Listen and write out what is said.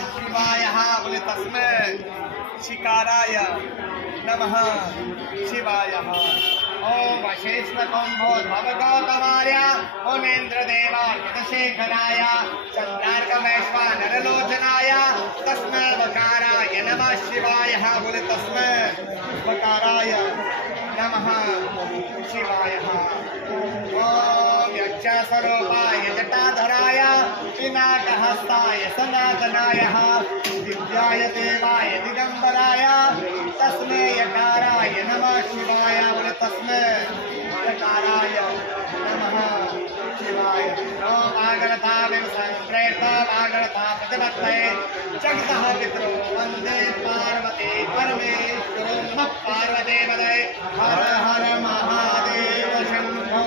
शिवाय बोले तस्मै शिकाराय नमः शिवाय। ओम वशिष्ठकुम्भोद्भवगौतमार्य मुनीन्द्रदेवार्चितशेखराय चन्द्रार्कवैश्वानरलोचनाय तस्मै वकाराय नमः शिवाय बोले तस्मै वकाराय नमः शिवाय। ओम यक्षस्वरूपाय जटाधराय पिनाकहस्ताय सनातनाय दिव्याय देवाय दिगंबराय तस्मै यकाराय नमः शिवाय बोले तस्मै यकाराय नमः शिवाय। ओम आगरता संप्रेता आगरता प्रतिपत्तये जगतः पितरो वन्दे पार्वती परमेश्वरो नमः पार्वती पदये हर हर महादेव शंभो।